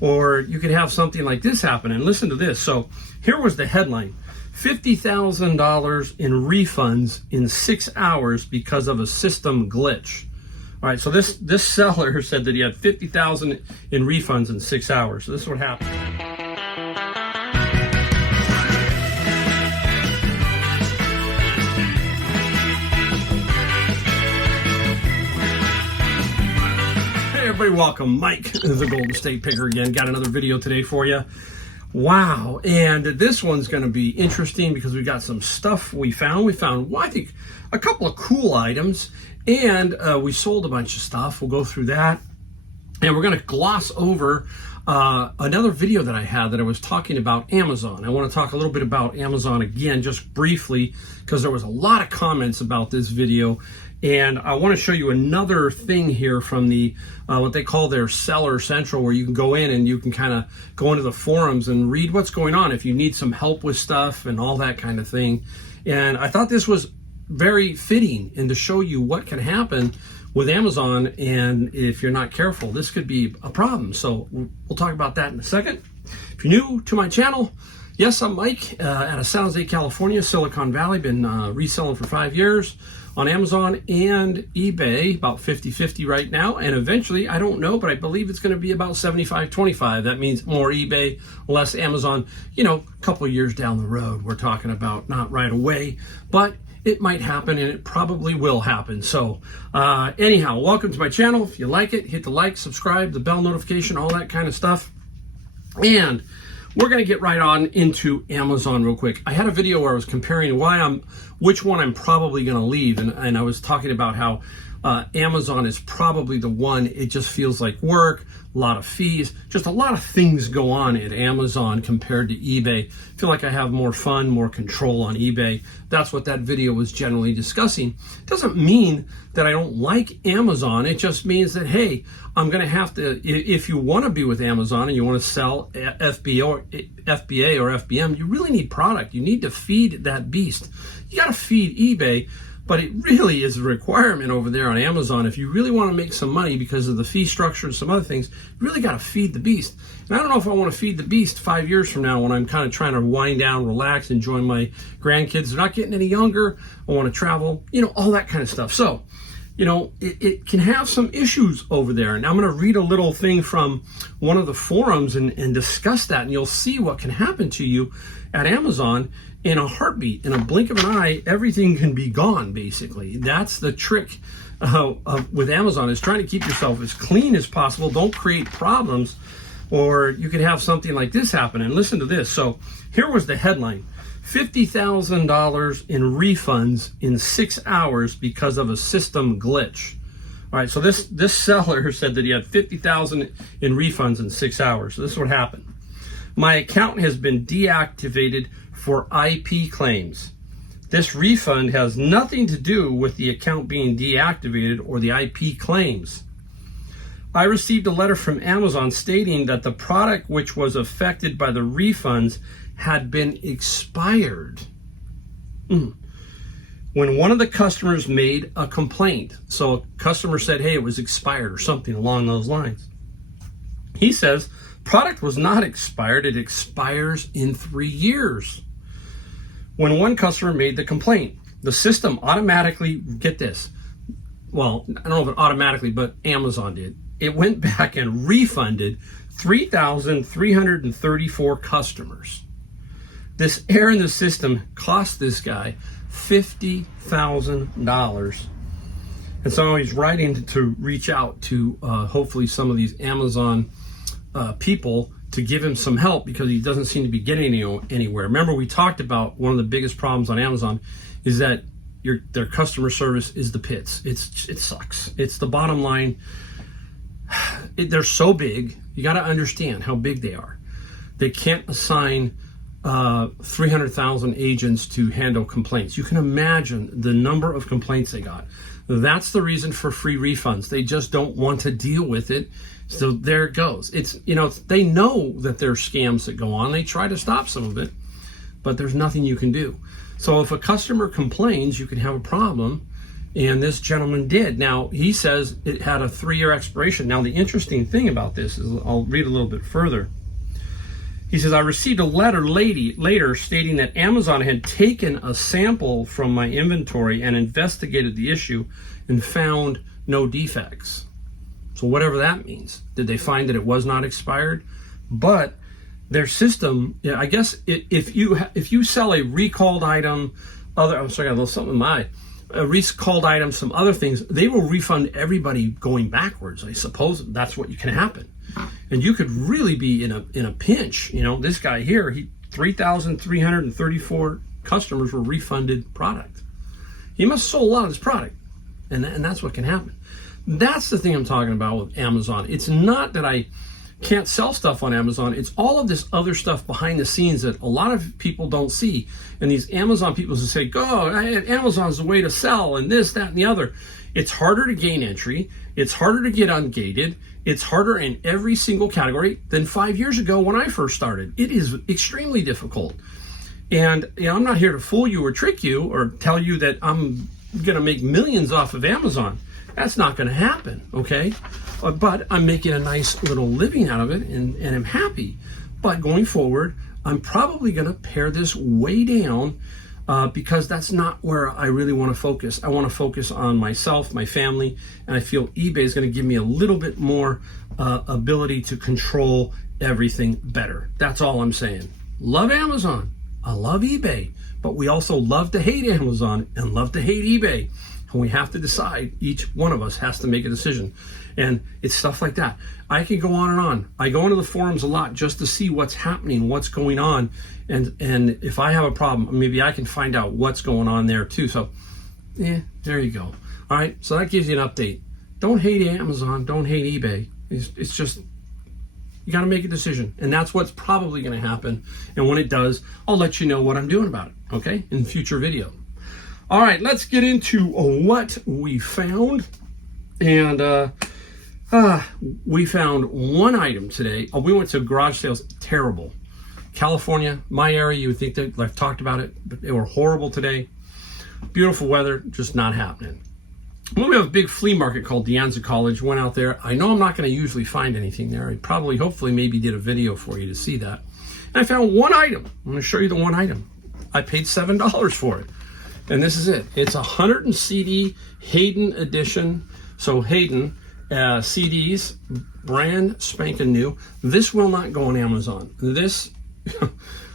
Or you could have something like this happen, and listen to this. So here was the headline: $50,000 in refunds in 6 hours because of a system glitch. All right, so this seller said that he had $50,000 in refunds in 6 hours. So this is what happened. Everybody, welcome. Mike, the Golden State Picker again. Got another video today for you. Wow, and this one's going to be interesting because we got some stuff we found. We found, well, I think, a couple of cool items, and we sold a bunch of stuff. We'll go through that, and we're going to gloss over another video that I had that I was talking about Amazon. I want to talk a little bit about Amazon again, just briefly, because there was a lot of comments about this video. And I want to show you another thing here from the what they call their Seller Central, where you can go in and you can kind of go into the forums and read what's going on if you need some help with stuff and all that kind of thing. And I thought this was very fitting and to show you what can happen with Amazon, and if you're not careful, this could be a problem. So we'll talk about that in a second. If you're new to my channel, yes, I'm Mike out of San Jose, California, Silicon Valley. Been reselling for 5 years on Amazon and eBay, about 50-50 right now. And eventually, I don't know, but I believe it's going to be about 75-25. That means more eBay, less Amazon, you know, a couple of years down the road. We're talking about not right away, but it might happen, and it probably will happen. So anyhow, welcome to my channel. If you like it, hit the like, subscribe, the bell notification, all that kind of stuff. And we're going to get right on into Amazon real quick. I had a video where I was comparing which one I'm probably going to leave, and I was talking about how Amazon is probably the one. It just feels like work, a lot of fees, just a lot of things go on at Amazon compared to eBay. I feel like I have more fun, more control on eBay. That's what that video was generally discussing. Doesn't mean that I don't like Amazon. It just means that, hey, I'm going to have to, if you want to be with Amazon and you want to sell FBA or FBM, you really need product. You need to feed that beast. You got to feed eBay. But it really is a requirement over there on Amazon. If you really want to make some money because of the fee structure and some other things, you really got to feed the beast. And I don't know if I want to feed the beast 5 years from now when I'm kind of trying to wind down, relax, enjoy my grandkids. They're not getting any younger. I want to travel, you know, all that kind of stuff. So, you know, it can have some issues over there. And I'm going to read a little thing from one of the forums and discuss that. And you'll see what can happen to you at Amazon in a heartbeat. In a blink of an eye, everything can be gone, basically. That's the trick with Amazon, is trying to keep yourself as clean as possible. Don't create problems, or you could have something like this happen. And listen to this. So here was the headline: $50,000 in refunds in 6 hours because of a system glitch. All right, so this seller said that he had $50,000 in refunds in 6 hours. So this is what happened. My account has been deactivated for IP claims. This refund has nothing to do with the account being deactivated or the IP claims. I received a letter from Amazon stating that the product which was affected by the refunds had been expired. When one of the customers made a complaint, so a customer said, hey, it was expired or something along those lines. He says, product was not expired, it expires in 3 years. When one customer made the complaint, the system automatically, get this, well, I don't know if it automatically, but Amazon did. It went back and refunded 3,334 customers. This error in the system cost this guy $50,000. And so he's writing to reach out to hopefully some of these Amazon people to give him some help, because he doesn't seem to be getting anywhere. Remember, we talked about one of the biggest problems on Amazon is that their customer service is the pits. It sucks. It's the bottom line. They're so big. You got to understand how big they are. They can't assign 300,000 agents to handle complaints. You can imagine the number of complaints they got. That's the reason for free refunds. They just don't want to deal with it. So there it goes. It's, you know, they know that there are scams that go on. They try to stop some of it, but there's nothing you can do. So if a customer complains, you can have a problem. And this gentleman did. Now, he says it had a 3-year expiration. Now, the interesting thing about this is, I'll read a little bit further. He says, I received a letter later stating that Amazon had taken a sample from my inventory and investigated the issue and found no defects. So whatever that means. Did they find that it was not expired? But their system, I guess if you sell a recalled item, I'm sorry, I got a little something in my eye. A recalled item, some other things, they will refund everybody going backwards. I suppose that's what can happen. And you could really be in a pinch. You know, this guy here, 3,334 customers were refunded product. He must have sold a lot of this product. And that's what can happen. That's the thing I'm talking about with Amazon. It's not that I can't sell stuff on Amazon. It's all of this other stuff behind the scenes that a lot of people don't see. And these Amazon people who say, "Go, Amazon's the way to sell," and this, that, and the other. It's harder to gain entry. It's harder to get ungated. It's harder in every single category than 5 years ago when I first started. It is extremely difficult. And I'm not here to fool you or trick you or tell you that I'm going to make millions off of Amazon. That's not going to happen, okay? But I'm making a nice little living out of it, and I'm happy. But going forward, I'm probably going to pare this way down because that's not where I really want to focus. I want to focus on myself, my family, and I feel eBay is going to give me a little bit more ability to control everything better. That's all I'm saying. Love Amazon. I love eBay. But we also love to hate Amazon and love to hate eBay. And we have to decide, each one of us has to make a decision. And it's stuff like that. I can go on and on. I go into the forums a lot just to see what's happening, what's going on. And if I have a problem, maybe I can find out what's going on there too. So, there you go. All right, so that gives you an update. Don't hate Amazon. Don't hate eBay. It's just, you got to make a decision. And that's what's probably going to happen. And when it does, I'll let you know what I'm doing about it, okay, in future video. All right, let's get into what we found. And we found one item today. We went to garage sales. Terrible. California, my area, you would think that I've talked about it, but they were horrible today. Beautiful weather, just not happening. Well, we have a big flea market called De Anza College. Went out there. I know I'm not going to usually find anything there. I probably, hopefully, maybe did a video for you to see that. And I found one item. I'm going to show you the one item. I paid $7 for it. And this is it. It's a 100 CD Hayden edition. So Hayden CDs, brand spanking new. This will not go on Amazon. This,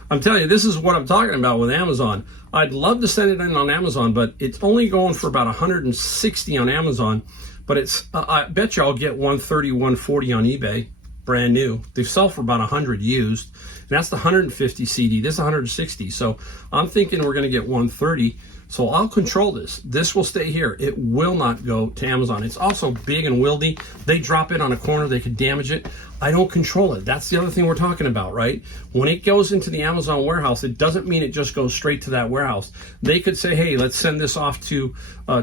I'm telling you, this is what I'm talking about with Amazon. I'd love to send it in on Amazon, but it's only going for about 160 on Amazon. But it's, I bet you I'll get 130, 140 on eBay, brand new. They sell for about 100 used. And that's the 150 CD. This is 160. So I'm thinking we're going to get 130. So I'll control this. This will stay here. It will not go to Amazon. It's also big and wieldy. They drop it on a corner, they could damage it. I don't control it. That's the other thing we're talking about, right? When it goes into the Amazon warehouse, it doesn't mean it just goes straight to that warehouse. They could say, hey, let's send this off to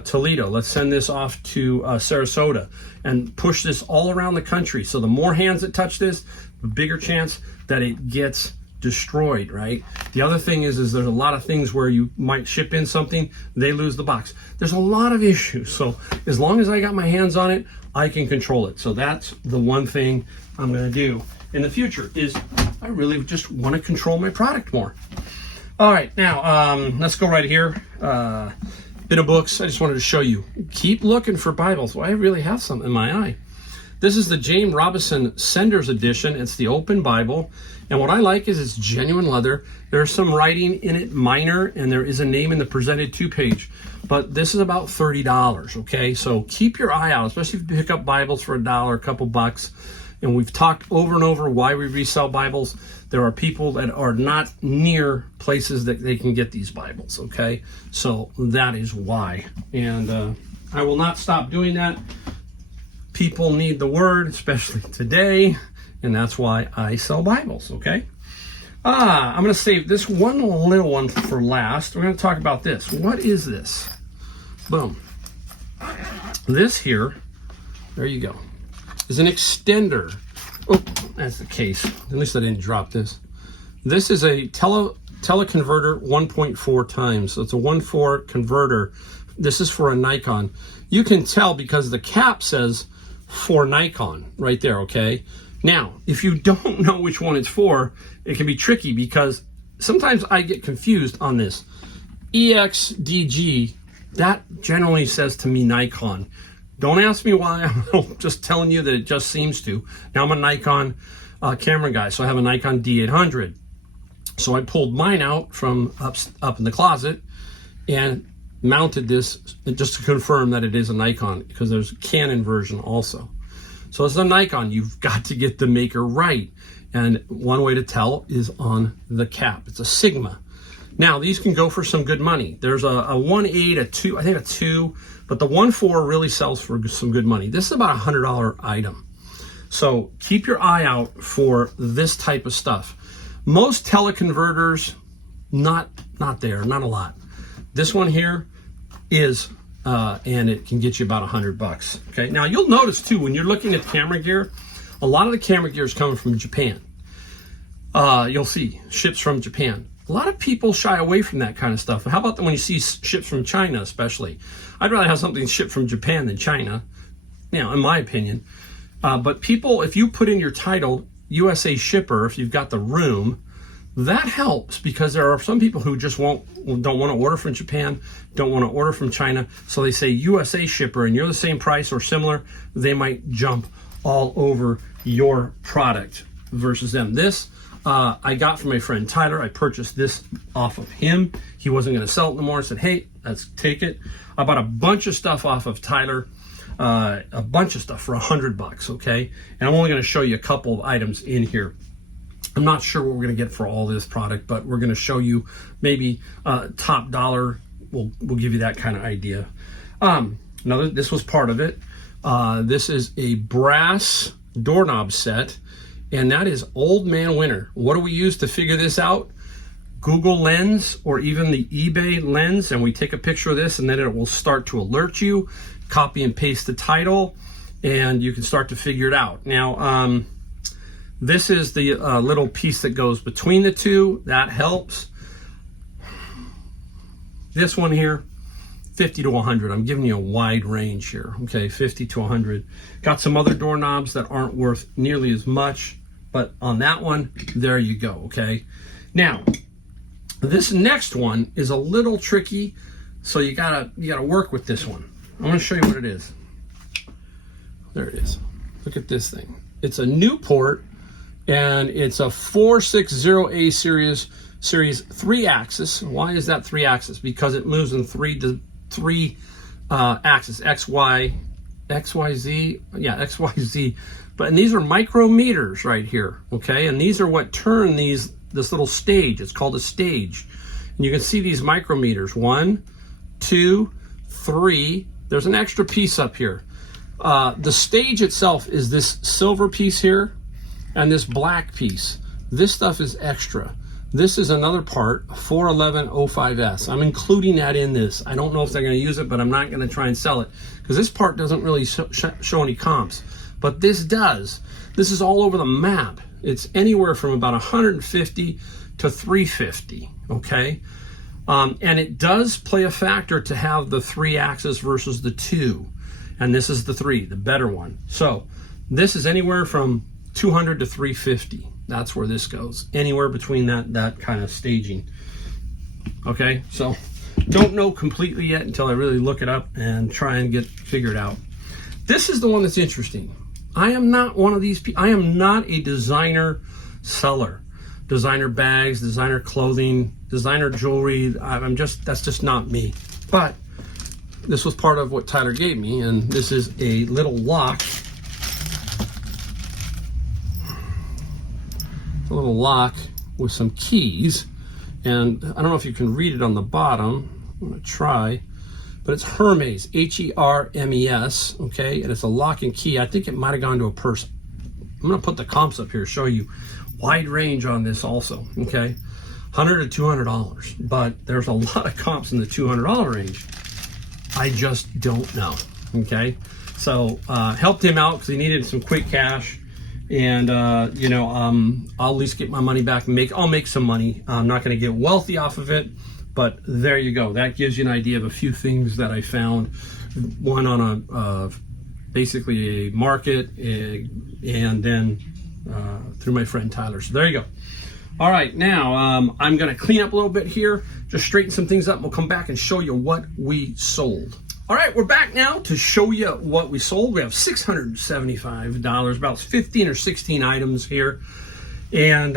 Toledo. Let's send this off to Sarasota and push this all around the country. So the more hands that touch this, the bigger chance that it gets destroyed, right? The other thing is there's a lot of things where you might ship in something, they lose the box. There's a lot of issues. So as long as I got my hands on it, I can control it. So that's the one thing I'm going to do in the future is I really just want to control my product more. All right, now let's go right here. Bit of books. I just wanted to show you. Keep looking for Bibles. Well, I really have something in my eye. This is the James Robison Senders Edition. It's the open Bible. And what I like is it's genuine leather. There's some writing in it, minor, and there is a name in the presented to page. But this is about $30, okay? So keep your eye out, especially if you pick up Bibles for $1, a couple bucks. And we've talked over and over why we resell Bibles. There are people that are not near places that they can get these Bibles, okay? So that is why. And I will not stop doing that. People need the word, especially today, and that's why I sell Bibles, okay? I'm going to save this one little one for last. We're going to talk about this. What is this? Boom. This here, there you go, is an extender. Oh, that's the case. At least I didn't drop this. This is a teleconverter 1.4 times. So it's a 1.4 converter This is for a Nikon. You can tell because the cap says for Nikon right there, okay? Now, if you don't know which one it's for, it can be tricky because sometimes I get confused on this. EXDG, that generally says to me Nikon. Don't ask me why, I'm just telling you that it just seems to. Now I'm a Nikon camera guy, so I have a Nikon D800. So I pulled mine out from up in the closet and mounted this just to confirm that it is a Nikon, because there's a Canon version also. So it's a Nikon. You've got to get the maker right. And one way to tell is on the cap. It's a Sigma. Now, these can go for some good money. There's a 1.8, a 2, I think a 2, but the 1.4 really sells for some good money. This is about a $100 item. So keep your eye out for this type of stuff. Most teleconverters, not there, not a lot. This one here is, and it can get you about $100. Okay, now you'll notice too, when you're looking at camera gear, a lot of the camera gear is coming from Japan. You'll see ships from Japan. A lot of people shy away from that kind of stuff. How about when you see ships from China, especially? I'd rather have something shipped from Japan than China, you know, in my opinion. But people, if you put in your title, USA shipper, if you've got the room, that helps, because there are some people who just don't want to order from Japan, don't want to order from China. So they say USA shipper and you're the same price or similar, they might jump all over your product versus them. This, I got from my friend Tyler. I purchased this off of him. He wasn't going to sell it no more. I said, hey, let's take it. I bought a bunch of stuff off of Tyler, a bunch of stuff for $100, okay? And I'm only going to show you a couple of items in here. I'm not sure what we're going to get for all this product, but we're going to show you maybe top dollar. We'll give you that kind of idea. This was part of it. This is a brass doorknob set. And that is Old Man Winter. What do we use to figure this out? Google Lens or even the eBay Lens, and we take a picture of this and then it will start to alert you. Copy and paste the title and you can start to figure it out. Now, this is the little piece that goes between the two. That helps. This one here, 50 to 100. I'm giving you a wide range here, okay, 50 to 100. Got some other doorknobs that aren't worth nearly as much, but on that one, there you go, okay? Now, this next one is a little tricky, so you gotta work with this one. I'm gonna show you what it is. There it is. Look at this thing. It's a Newport, and it's a 460A series 3-axis. Why is that 3-axis? Because it moves in three axis, X, Y, Z. Yeah, X, Y, Z. And these are micrometers right here, okay? And these are what turn this little stage. It's called a stage. And you can see these micrometers. 1, 2, 3. There's an extra piece up here. The stage itself is this silver piece here and this black piece. This stuff is extra. This is another part, 41105S. I'm including that in this. I don't know if they're going to use it, but I'm not going to try and sell it because this part doesn't really show any comps. But this does. This is all over the map. It's anywhere from about 150 to 350, okay? And it does play a factor to have the 3-axis versus the 2. And this is the 3, the better one. So this is anywhere from 200 to 350. That's where this goes. Anywhere between that kind of staging. Okay, so don't know completely yet until I really look it up and try and get figured out. This is the one that's interesting. I am not one of these people. I am not a designer seller. Designer bags, designer clothing, designer jewelry. That's just not me. But this was part of what Tyler gave me, and this is a little lock. A little lock with some keys, and I don't know if you can read it on the bottom. I'm gonna try, but it's Hermes, H-E-R-M-E-S, okay, and it's a lock and key. I think it might have gone to a purse. I'm gonna put the comps up here, show you wide range on this also, okay, $100 to $200, but there's a lot of comps in the $200 range. I just don't know, okay, so helped him out because he needed some quick cash. And I'll at least get my money back and I'll make some money. I'm not going to get wealthy off of it, But there you go. That gives you an idea of a few things that I found. One on a basically a market, and then through my friend Tyler. So there you go. All right, now I'm going to clean up a little bit here, just straighten some things up, and we'll come back and show you what we sold. All right, we're back now to show you what we sold. We have $675, about 15 or 16 items here. And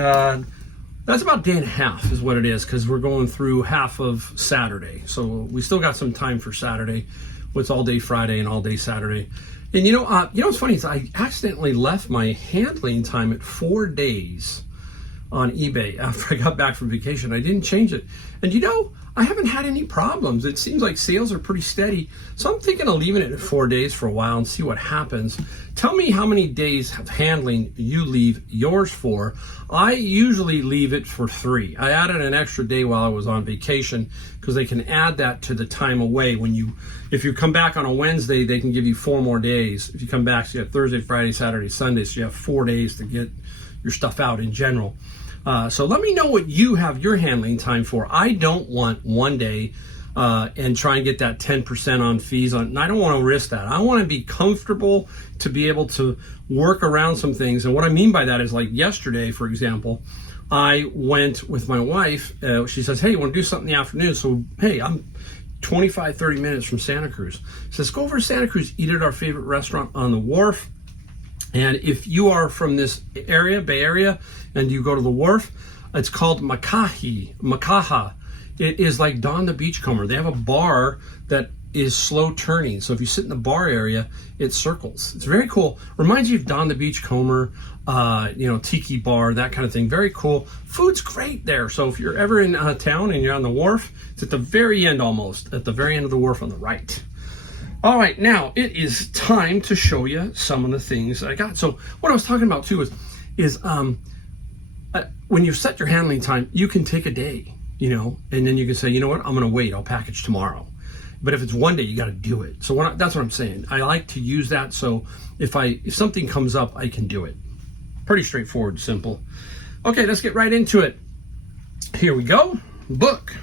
that's about a day and a half is what it is, because we're going through half of Saturday. So we still got some time for Saturday. It's all day Friday and all day Saturday. And you know what's funny is I accidentally left my handling time at 4 days on eBay after I got back from vacation. I didn't change it. And I haven't had any problems. It seems like sales are pretty steady. So I'm thinking of leaving it at 4 days for a while and see what happens. Tell me how many days of handling you leave yours for. I usually leave it for 3. I added an extra day while I was on vacation because they can add that to the time away. If you come back on a Wednesday, they can give you 4 more days. If you come back, so you have Thursday, Friday, Saturday, Sunday, so you have 4 days to get your stuff out in general. So let me know what you have your handling time for. I don't want 1 day and try and get that 10% on fees on. And I don't want to risk that. I want to be comfortable to be able to work around some things. And what I mean by that is, like yesterday, for example, I went with my wife. She says, hey, you want to do something in the afternoon? So, hey, I'm 25, 30 minutes from Santa Cruz. She says, go over to Santa Cruz, eat at our favorite restaurant on the wharf. And if you are from this area, Bay Area, and you go to the wharf, it's called Makaha. It is like Don the Beachcomber. They have a bar that is slow turning. So if you sit in the bar area, it circles. It's very cool. Reminds you of Don the Beachcomber, tiki bar, that kind of thing. Very cool. Food's great there. So if you're ever in town and you're on the wharf, it's at the very end almost, at the very end of the wharf on the right. All right, now it is time to show you some of the things that I got. So what I was talking about too is when you set your handling time, you can take a day, and then you can say, you know what, I'm going to wait. I'll package tomorrow. But if it's 1 day, you got to do it. So that's what I'm saying. I like to use that. So if something comes up, I can do it. Pretty straightforward, simple. Okay, let's get right into it. Here we go. Book.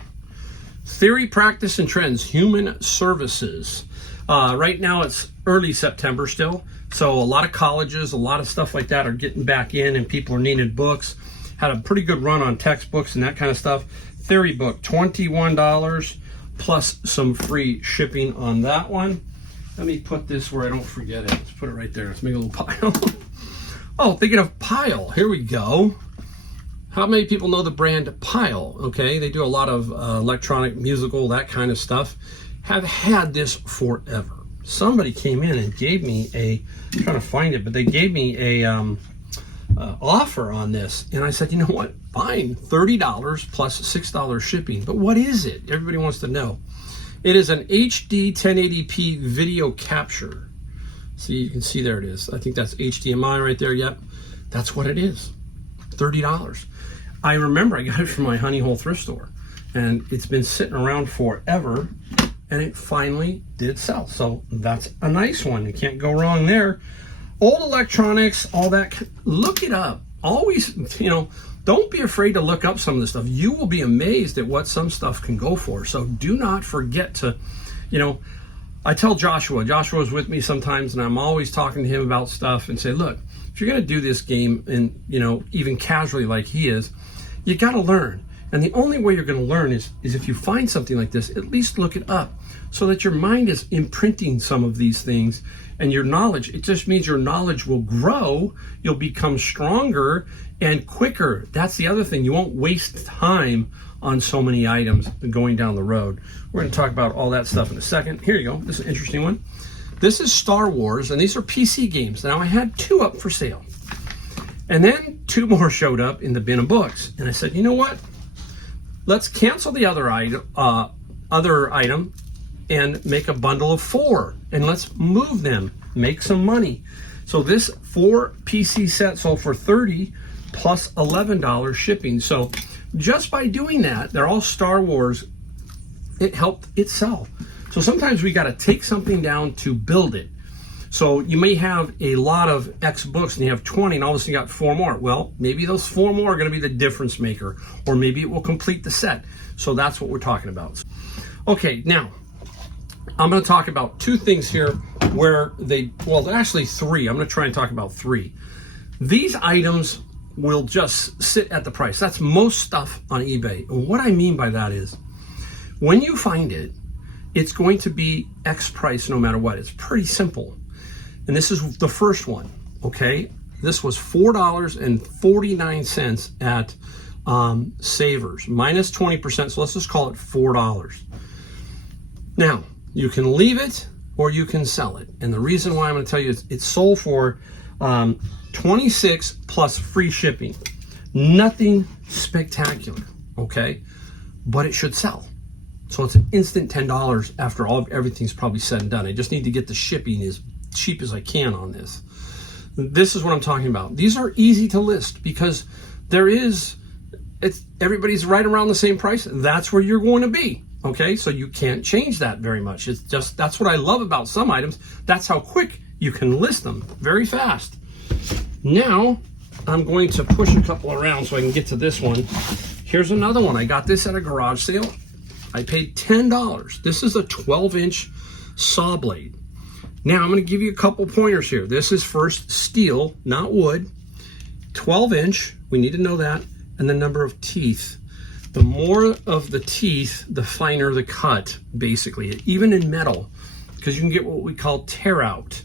Theory, Practice, and Trends, Human Services. Right now it's early September still, so a lot of colleges, a lot of stuff like that are getting back in, and people are needing books. Had a pretty good run on textbooks and that kind of stuff. Theory book, $21 plus some free shipping on that one. Let me put this where I don't forget it. Let's put it right there. Let's make a little pile. Oh, thinking of Pile. Here we go. How many people know the brand Pile? Okay, they do a lot of electronic, musical, that kind of stuff. Have had this forever. Somebody came in and gave me I'm trying to find it, but they gave me a offer on this. And I said, you know what? Fine, $30 plus $6 shipping. But what is it? Everybody wants to know. It is an HD 1080p video capture. See, you can see there it is. I think that's HDMI right there. Yep, that's what it is. $30. I remember I got it from my Honey Hole thrift store, and it's been sitting around forever. And it finally did sell. So that's a nice one. You can't go wrong there. Old electronics, all that. Look it up. Always, don't be afraid to look up some of this stuff. You will be amazed at what some stuff can go for. So do not forget to, I tell Joshua's with me sometimes, and I'm always talking to him about stuff and say, look, if you're going to do this game and, even casually like he is, you got to learn. And the only way you're going to learn is if you find something like this, at least look it up so that your mind is imprinting some of these things, and your knowledge, it just means your knowledge will grow. You'll become stronger and quicker. That's the other thing. You won't waste time on so many items going down the road. We're going to talk about all that stuff in a second. Here you go. This is an interesting one. This is Star Wars, and these are PC games. Now, I had 2 up for sale. And then 2 more showed up in the bin of books. And I said, you know what? Let's cancel the other item and make a bundle of 4, and let's move them, make some money. So this 4 PC set sold for $30 plus $11 shipping. So just by doing that, they're all Star Wars, it helped it sell. So sometimes we got to take something down to build it. So you may have a lot of X books and you have 20 and all of a sudden you got 4 more. Well, maybe those 4 more are going to be the difference maker, or maybe it will complete the set. So that's what we're talking about. Okay, now I'm going to talk about 2 things here where actually 3. I'm going to try and talk about 3. These items will just sit at the price. That's most stuff on eBay. And what I mean by that is, when you find it, it's going to be X price no matter what. It's pretty simple. And this is the first one, okay? This was $4.49 at Savers, minus 20%, so let's just call it $4. Now, you can leave it or you can sell it. And the reason why I'm going to tell you is it's sold for $26 plus free shipping. Nothing spectacular, okay? But it should sell. So it's an instant $10 after everything's probably said and done. I just need to get the shipping as cheap as I can on this. This is what I'm talking about. These are easy to list because everybody's right around the same price. That's where you're going to be. Okay, so you can't change that very much. It's just, that's what I love about some items. That's how quick you can list them, very fast. Now, I'm going to push a couple around so I can get to this one. Here's another one. I got this at a garage sale. I paid $10. This is a 12-inch saw blade. Now, I'm going to give you a couple pointers here. This is first steel, not wood. 12-inch, we need to know that, and the number of teeth. The more of the teeth, the finer the cut, basically, even in metal, because you can get what we call tear out.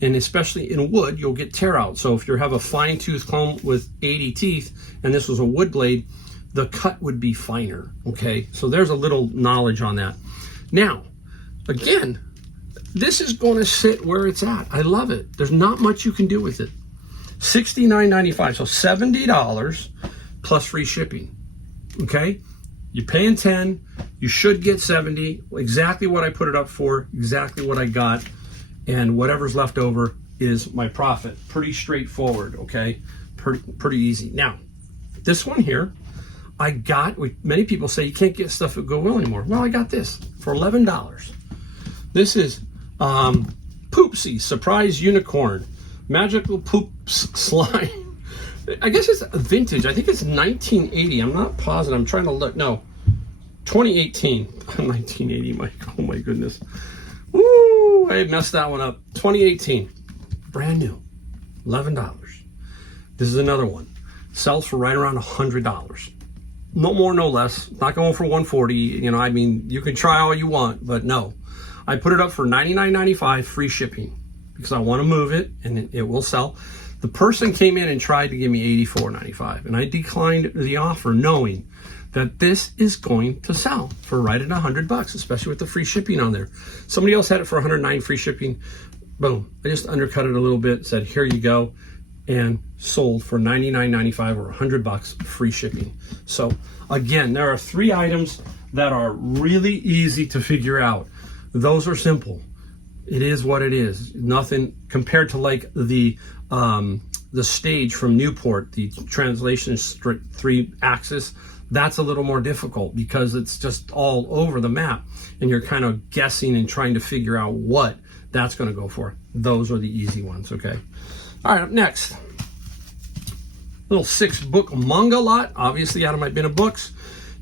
And especially in wood, you'll get tear out. So if you have a fine tooth comb with 80 teeth, and this was a wood blade, the cut would be finer, okay? So there's a little knowledge on that. Now, again, this is going to sit where it's at. I love it. There's not much you can do with it. $69.95, so $70 plus free shipping. Okay, you're paying 10, you should get 70, exactly what I put it up for, exactly what I got, and whatever's left over is my profit. Pretty straightforward, okay? Pretty easy. Now, this one here, I got, many people say you can't get stuff at Goodwill anymore. Well, I got this for $11. This is Poopsie Surprise Unicorn Magical Poops Slime. I guess it's vintage. I think it's 1980. I'm not positive. I'm trying to look. No, 2018. 1980, Mike. Oh my goodness. Woo! I messed that one up. 2018. Brand new. $11. This is another one. Sells for right around $100. No more, no less. Not going for $140. You know, I mean, you can try all you want, but no. I put it up for $99.95 free shipping because I want to move it and it will sell. The person came in and tried to give me $84.95, and I declined the offer knowing that this is going to sell for right at $100, especially with the free shipping on there. Somebody else had it for $109 free shipping. Boom. I just undercut it a little bit, said, here you go, and sold for $99.95 or $100 free shipping. So again, there are 3 items that are really easy to figure out. Those are simple. It is what it is. Nothing compared to like the stage from Newport, the translation 3-axis. That's a little more difficult because it's just all over the map and you're kind of guessing and trying to figure out what that's going to go for. Those are the easy ones, okay? All right, up next, little 6-book manga lot, obviously out of my bin of books.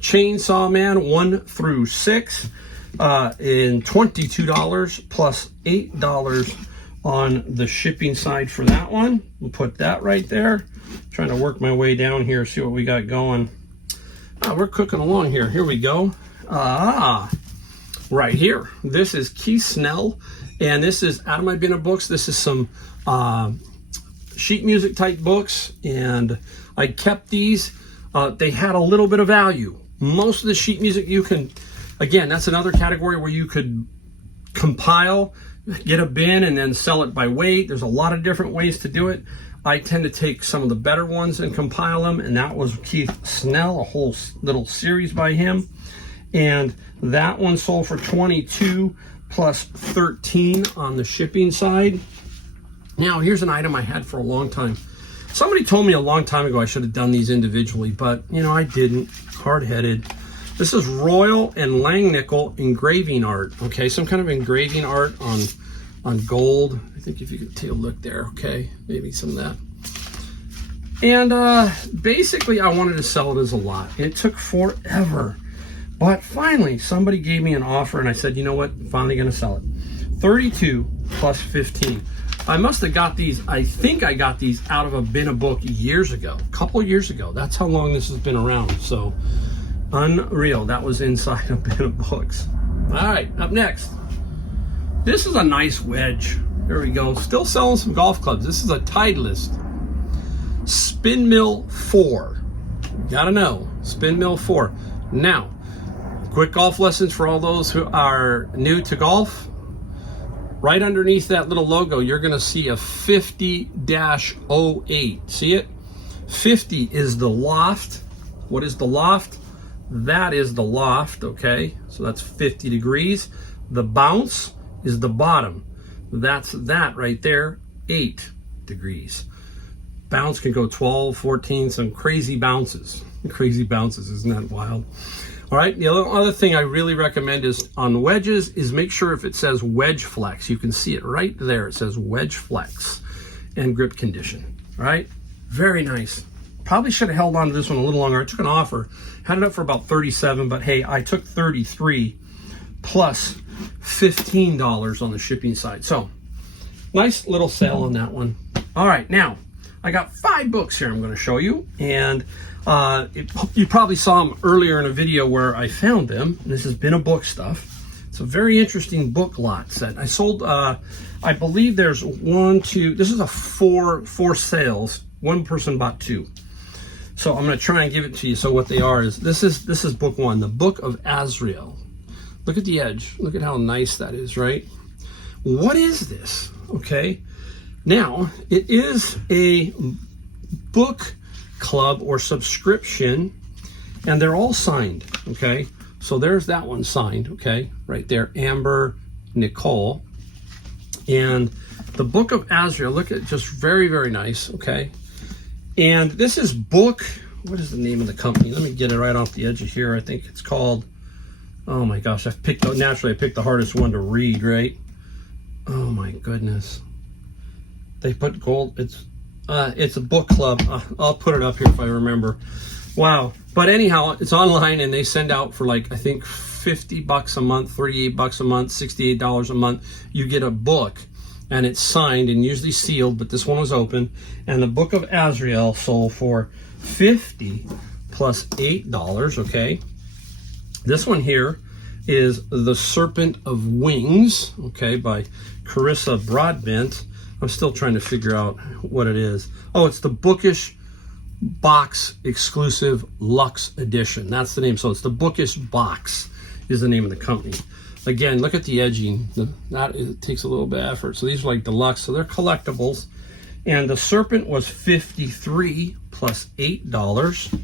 Chainsaw Man 1 through 6 in $22 plus $8 on the shipping side for that one. We'll put that right there. Trying to work my way down here, see what we got going. We're cooking along here. Here we go. Right here. This is Keith Snell, and this is out of my bin of books. This is some sheet music type books, and I kept these. They had a little bit of value. Most of the sheet music you can, again, that's another category where you could compile, get a bin, and then sell it by weight. There's a lot of different ways to do it. I tend to take some of the better ones and compile them, and that was Keith Snell, a whole little series by him. And that one sold for $22 plus $13 on the shipping side. Now, here's an item I had for a long time. Somebody told me a long time ago I should have done these individually, but, you know, I didn't. Hard-headed. This is Royal and Langnickel engraving art, okay? Some kind of engraving art on gold. I think if you could take a look there, okay, maybe some of that. And basically I wanted to sell it as a lot. It took forever, but finally somebody gave me an offer and I said, you know what, I'm finally gonna sell it. 32 plus 15. I must have got these, I think I got these out of a bin of book years ago, a couple of years ago. That's how long this has been around. So unreal. That was inside a bin of books. All right, up next. This is a nice wedge. There we go. Still selling some golf clubs. This is a Titleist Spin Mill 4. Gotta know, Spin Mill 4. Now, quick golf lessons for all those who are new to golf. Right underneath that little logo, you're gonna see a 50-08. See it? 50 is the loft. What is the loft? That is the loft, okay? So that's 50 degrees. The bounce is the bottom. That's that right there, 8 degrees. Bounce can go 12, 14, some crazy bounces. Crazy bounces, isn't that wild? All right, the other thing I really recommend is on wedges is make sure if it says wedge flex, you can see it right there. It says wedge flex and grip condition, all right? Very nice. Probably should have held on to this one a little longer. I took an offer, had it up for about 37, but hey, I took 33 plus $15 on the shipping side. So nice little sale on that one. All right, now I got 5 books here I'm going to show you, and you probably saw them earlier in a video where I found them. This has been a book stuff. It's a very interesting book lot set. I sold, I believe there's 1, 2, this is a four sales. One person bought 2. So I'm going to try and give it to you. So what they are is, this is book 1, the Book of Azrael. Look at the edge. Look at how nice that is, right? What is this? Okay. Now, it is a book club or subscription, and they're all signed, okay? So there's that one signed, okay? Right there, Amber Nicole. And the Book of Azrael, look at, just very, very nice, okay? And this is book, what is the name of the company? Let me get it right off the edge of here. I think it's called, oh my gosh, naturally I picked the hardest one to read, right? Oh my goodness. They put gold, it's a book club. I'll put it up here if I remember. Wow. But anyhow, it's online and they send out for like, I think 50 bucks a month, 38 bucks a month, $68 a month. You get a book and it's signed and usually sealed, but this one was open. And the Book of Azrael sold for $50 plus $8, okay? This one here is The Serpent of Wings, okay, by Carissa Broadbent. I'm still trying to figure out what it is. Oh, it's the Bookish Box Exclusive Luxe Edition. That's the name. So it's the Bookish Box is the name of the company. Again, look at the edging. It takes a little bit of effort. So these are like deluxe. So they're collectibles. And the Serpent was $53 plus $8.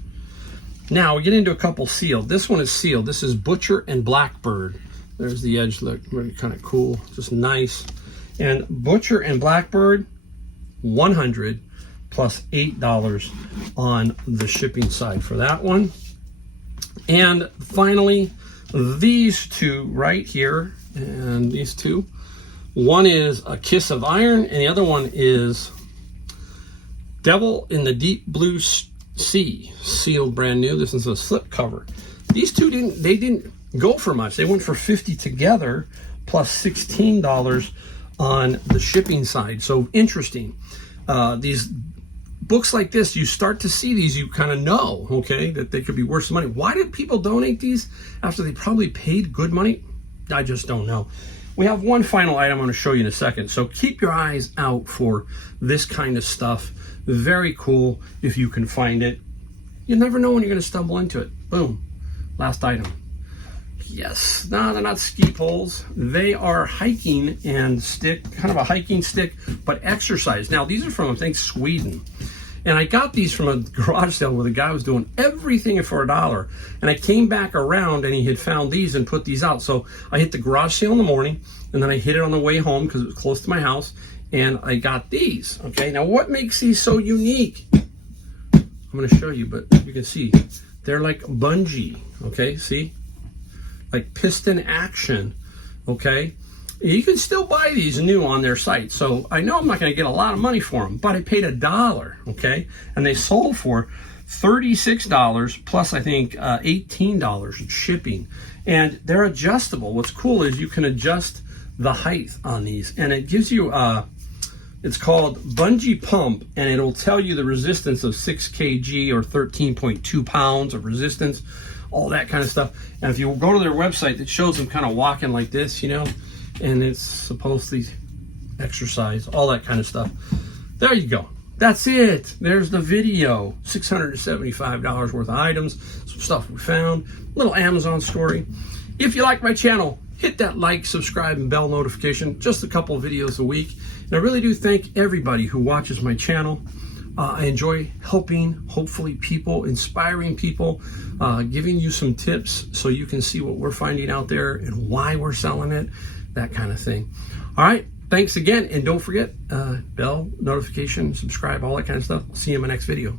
Now we get into a couple sealed. This one is sealed. This is Butcher and Blackbird. There's the edge. Look, really kind of cool. Just nice. And Butcher and Blackbird, $100 plus $8 on the shipping side for that one. And finally, these two right here, and these two. One is A Kiss of Iron, and the other one is Devil in the Deep Blue Sea, sealed brand new. This is a slip cover. These two didn't go for much. They went for $50 together plus $16 on the shipping side. So interesting. These books like this, you start to see these, you kind of know, okay, that they could be worth some money. Why did people donate these after they probably paid good money? I just don't know. We have one final item I'm going to show you in a second. So keep your eyes out for this kind of stuff. Very cool if you can find it. You never know when you're going to stumble into it. Boom. Last item. Yes, no, they're not ski poles. They are hiking and stick, kind of a hiking stick, but exercise. Now, these are from, I think, Sweden. And I got these from a garage sale where the guy was doing everything for $1. And I came back around and he had found these and put these out. So I hit the garage sale in the morning and then I hit it on the way home because it was close to my house. And I got these, okay? Now, what makes these so unique? I'm going to show you, but you can see they're like bungee, okay? See? Like piston action, okay? You can still buy these new on their site. So I know I'm not going to get a lot of money for them, but I paid $1, okay? And they sold for $36 plus I think $18 in shipping. And they're adjustable. What's cool is you can adjust the height on these, and it gives you it's called Bungee Pump, and it'll tell you the resistance of 6 kg or 13.2 pounds of resistance, all that kind of stuff. And if you go to their website, it shows them kind of walking like this, you know, and it's supposed to exercise, all that kind of stuff. There you go. That's it. There's the video. $675 worth of items, some stuff we found, little Amazon story. If you like my channel, hit that like, subscribe, and bell notification. Just a couple of videos a week. And I really do thank everybody who watches my channel. I enjoy helping, hopefully, people, inspiring people, giving you some tips so you can see what we're finding out there and why we're selling it, that kind of thing. All right. Thanks again. And don't forget, bell, notification, subscribe, all that kind of stuff. See you in my next video.